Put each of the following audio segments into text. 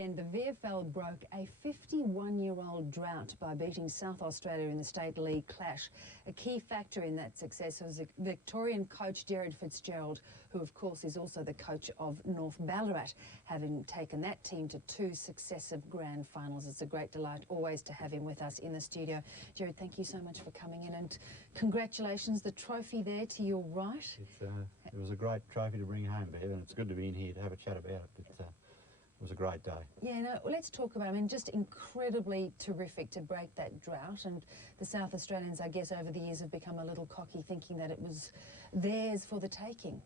weekend, the VFL broke a 51-year-old drought by beating South Australia in the State League clash. A key factor in that success was Victorian coach Gerald Fitzgerald, who of course is also the coach of North Ballarat, having taken that team to 2 successive grand finals. It's a great delight always to have him with us in the studio. Gerald, thank you so much for coming in, and congratulations, the trophy there to your right. It was a great trophy to bring home, Bev, and it's good to be in here to have a chat about it. It was a great day. Yeah, no, let's talk about it. I mean, just incredibly terrific to break that drought, and the South Australians, I guess, over the years have become a little cocky, thinking that it was theirs for the taking.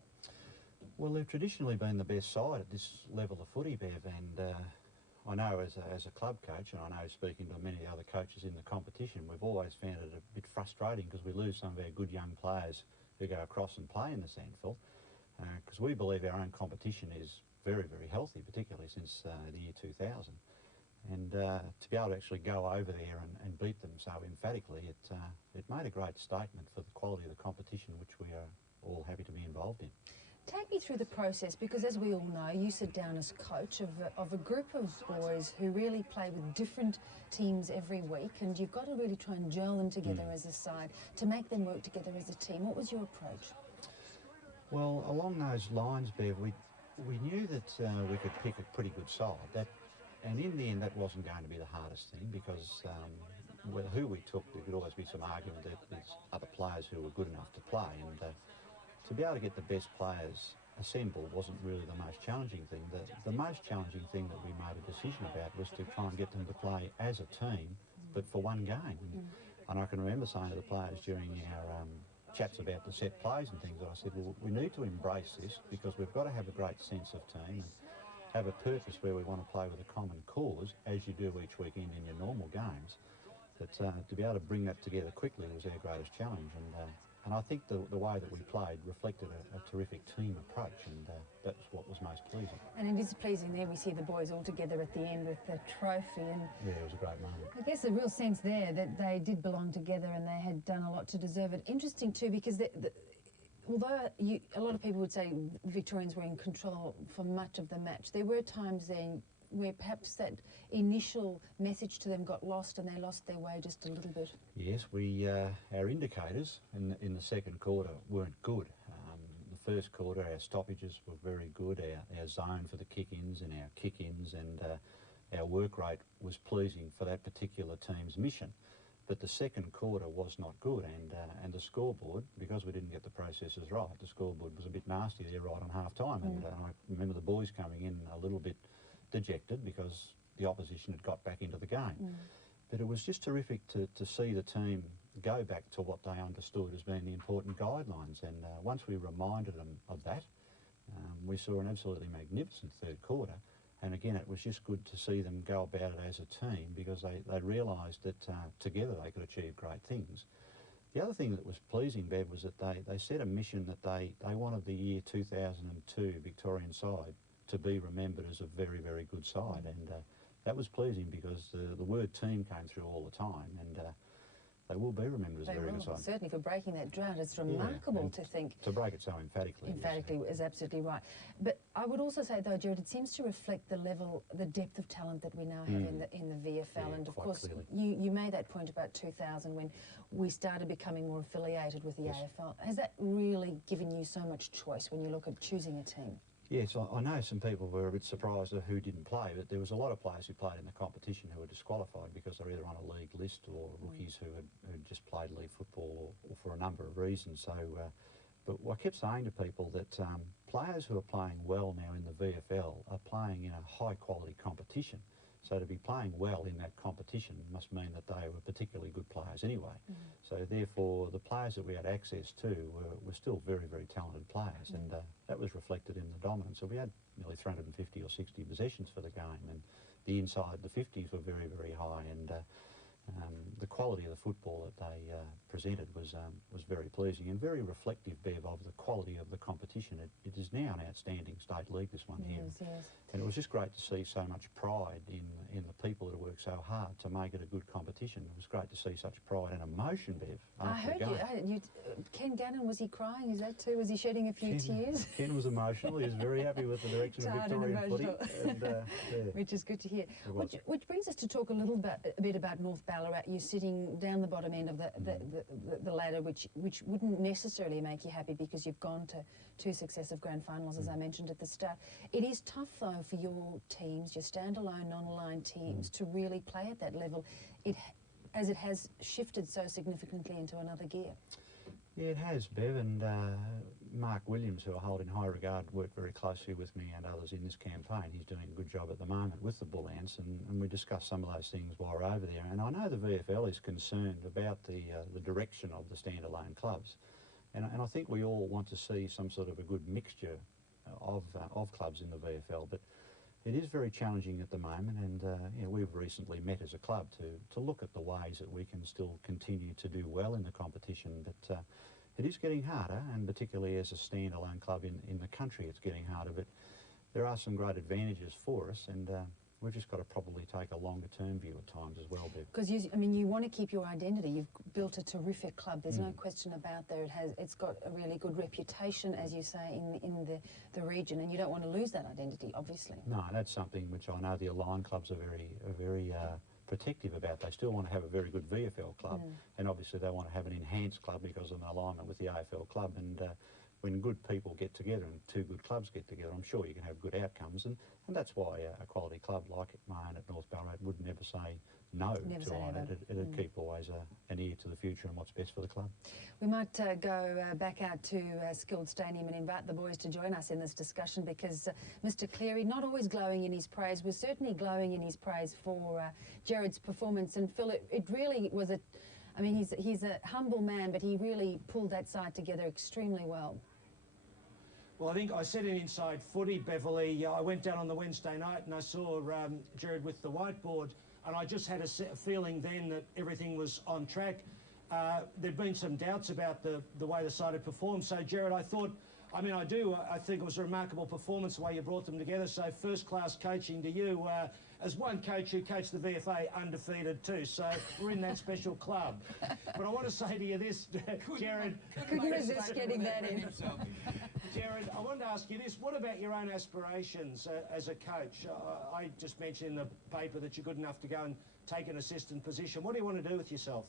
Well, they've traditionally been the best side at this level of footy, Bev, and I know as a club coach, and I know speaking to many other coaches in the competition, we've always found it a bit frustrating because we lose some of our good young players who go across and play in the SANFL, because we believe our own competition is very, very healthy, particularly since the year 2000. And to be able to actually go over there and beat them so emphatically, it made a great statement for the quality of the competition, which we are all happy to be involved in. Take me through the process, because as we all know, you sit down as coach of a group of boys who really play with different teams every week, and you've got to really try and gel them together as a side to make them work together as a team. What was your approach? Well, along those lines, Bev, we knew that we could pick a pretty good side. And in the end, that wasn't going to be the hardest thing, because who we took, there could always be some argument that there's other players who were good enough to play. And to be able to get the best players assembled wasn't really the most challenging thing. The most challenging thing that we made a decision about was to try and get them to play as a team, but for one game. And I can remember saying to the players during our chats about the set plays and things, that I said, well, we need to embrace this, because we've got to have a great sense of team and have a purpose where we want to play with a common cause, as you do each weekend in your normal games. But to be able to bring that together quickly was our greatest challenge. And I think the way that we played reflected a terrific team approach, and that's what was most pleasing. And it is pleasing there, we see the boys all together at the end with the trophy. And yeah, it was a great moment. I guess a real sense there that they did belong together and they had done a lot to deserve it. Interesting too, because although a lot of people would say Victorians were in control for much of the match, there were times then where perhaps that initial message to them got lost and they lost their way just a little bit. Yes, our indicators in the second quarter weren't good. The first quarter, our stoppages were very good, our zone for the kick-ins and our kick-ins, and our work rate was pleasing for that particular team's mission. But the second quarter was not good, and the scoreboard, because we didn't get the processes right, the scoreboard was a bit nasty there right on half-time. And I remember the boys coming in a little bit dejected because the opposition had got back into the game. But it was just terrific to see the team go back to what they understood as being the important guidelines. And once we reminded them of that, we saw an absolutely magnificent third quarter. And again, it was just good to see them go about it as a team, because they realised that together they could achieve great things. The other thing that was pleasing, Bev, was that they set a mission that they wanted the year 2002 Victorian side to be remembered as a very, very good side. And that was pleasing, because the word team came through all the time, and they will be remembered as a very good side. Certainly for breaking that drought. It's remarkable to think. To break it so emphatically. Emphatically is absolutely right. But I would also say, though, Gerald, it seems to reflect the depth of talent that we now have in the VFL. Yeah, and of course, you made that point about 2000 when we started becoming more affiliated with the AFL. Has that really given you so much choice when you look at choosing a team? Yes, I know some people were a bit surprised at who didn't play, but there was a lot of players who played in the competition who were disqualified because they're either on a league list or rookies who had just played league football or for a number of reasons. So, but I kept saying to people that players who are playing well now in the VFL are playing in a high-quality competition. So to be playing well in that competition must mean that they were particularly good players anyway. So therefore, the players that we had access to were still very, very talented players, and that was reflected in the dominance. So we had nearly 350 or 60 possessions for the game, and the inside, the 50s were very, very high, and the quality of the football that they presented was very pleasing and very reflective, Bev, of the quality of the competition. It is now an outstanding state league, this one here. Yes. And it was just great to see so much pride in the people that work so hard to make it a good competition. It was great to see such pride and emotion, Bev. I heard you, Ken Gannon, was he crying? Is that too? Was he shedding a few tears? Ken was emotional. He was very happy with the direction of Victorian footy. And, yeah. Which is good to hear. Which brings us to talk a bit about North Ballarat. You're sitting down the bottom end of the ladder, which wouldn't necessarily make you happy because you've gone to 2 successive grand finals, as I mentioned at the start. It is tough, though, for your teams, your standalone, non-aligned teams, to really play at that level, as it has shifted so significantly into another gear. Yeah, it has, Bev, and Mark Williams, who I hold in high regard, worked very closely with me and others in this campaign. He's doing a good job at the moment with the Bull Ants, and we discussed some of those things while we're over there. And I know the VFL is concerned about the direction of the standalone clubs, and I think we all want to see some sort of a good mixture of clubs in the VFL, but it is very challenging at the moment, and we've recently met as a club to look at the ways that we can still continue to do well in the competition, but it is getting harder, and particularly as a standalone club in the country, it's getting harder, but there are some great advantages for us, and we've just got to probably take a longer term view at times as well, Bev. Because you want to keep your identity. You've built a terrific club. There's no question about that. It's got a really good reputation, as you say, in the region, and you don't want to lose that identity, obviously. No, that's something which I know the aligned clubs are very protective about. They still want to have a very good VFL club, and obviously they want to have an enhanced club because of an alignment with the AFL club. And when good people get together and 2 good clubs get together, I'm sure you can have good outcomes, and that's why a quality club like my own at North Ballarat would never say no to it. It'd keep always an ear to the future and what's best for the club. We might go back out to Skilled Stadium and invite the boys to join us in this discussion, because Mr Cleary, not always glowing in his praise, was certainly glowing in his praise for Gerald's performance. And Phil, it really was he's a humble man, but he really pulled that side together extremely well. Well, I think I said it inside footy, Beverly. I went down on the Wednesday night and I saw Gerald with the whiteboard, and I just had a feeling then that everything was on track. There'd been some doubts about the way the side had performed. So, Gerald, I think it was a remarkable performance, the way you brought them together. So, first-class coaching to you. As one coach who coached the VFA undefeated too, so we're in that special club. But I want to say to you this, Gerald. Couldn't resist getting that in. Gerald, I wanted to ask you this. What about your own aspirations as a coach? I just mentioned in the paper that you're good enough to go and take an assistant position. What do you want to do with yourself?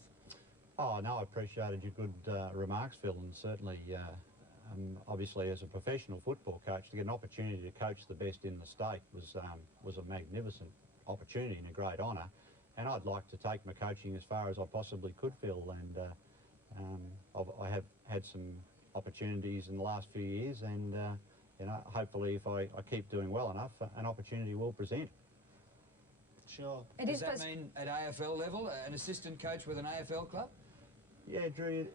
Oh, no, I appreciated your good remarks, Phil, and certainly obviously as a professional football coach, to get an opportunity to coach the best in the state was a magnificent opportunity and a great honour, and I'd like to take my coaching as far as I possibly could, Phil, and I have had some opportunities in the last few years, and hopefully if I keep doing well enough, an opportunity will present. Sure. Does that mean at AFL level, an assistant coach with an AFL club? Yeah, Drew,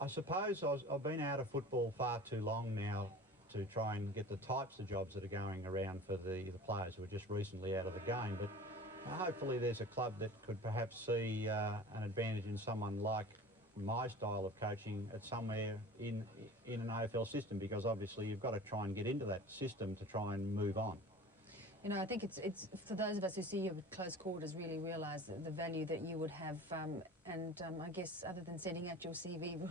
I suppose I've been out of football far too long now to try and get the types of jobs that are going around for the players who are just recently out of the game, but hopefully there's a club that could perhaps see an advantage in someone like my style of coaching at somewhere in an AFL system, because obviously you've got to try and get into that system to try and move on. You know, I think it's for those of us who see you at close quarters really realise the value that you would have, and I guess other than sending out your CV,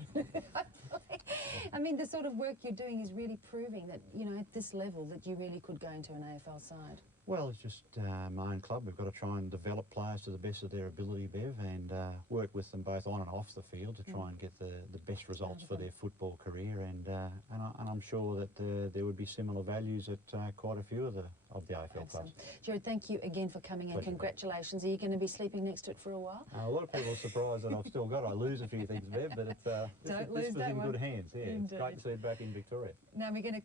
I mean, the sort of work you're doing is really proving that, you know, at this level that you really could go into an AFL side. Well, it's just my own club. We've got to try and develop players to the best of their ability, Bev, and work with them both on and off the field to try and get the best results for their football career. And I'm sure that there would be similar values at quite a few of the AFL clubs. Gerald, thank you again for coming in. Congratulations. Are you going to be sleeping next to it for a while? A lot of people are surprised that I've still got it. I lose a few things, Bev, but this was in good hands. Yeah, it's great to see it back in Victoria. Now we're going to